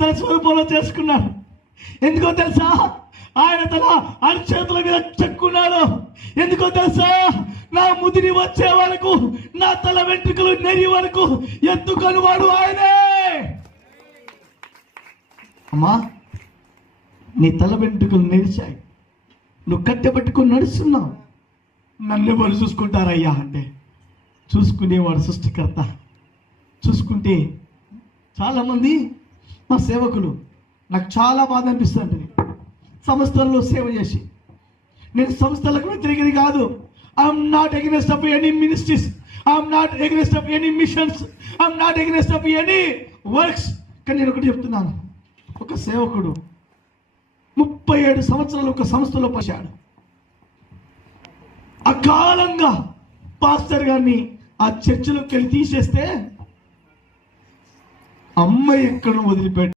తన స్వరూపంలో చేసుకున్నాడు. ఎందుకో తెలుసా? ఆయన తన అరచేతుల మీద చెక్కున్నాడు. ఎందుకో తెలుసా? నా ముదిరి వచ్చే వరకు, నా తల వెంట్రుకలు నెరి వరకు ఎత్తుకొని వాడు ఆయనే. అమ్మా, నీ తల వెంట్రుకలు నెరిచాయి, నువ్వు కట్టెపట్టుకొని నడుస్తున్నావు. నన్నెవరు చూసుకుంటారయ్యా అంటే చూసుకునేవాడు సృష్టికర్త. చూసుకుంటే చాలామంది మా సేవకులు, నాకు చాలా బాధ అనిపిస్తుంది. సంస్థల్లో సేవ చేసి, నేను సంస్థలకు వ్యతిరేకది కాదు. I'm not against of any ministries, I'm not against of any machines, I'm not against of any works. కానీ నేను ఒకటి చెప్తున్నాను, ఒక సేవకుడు 37 సంవత్సరాలు ఒక సంస్థలో పశాడు. అకాలంగా పాస్టర్ గారిని ఆ చర్చిలోకి వెళ్ళి తీసేస్తే అమ్మాయి ఎక్కడ వదిలిపెట్టి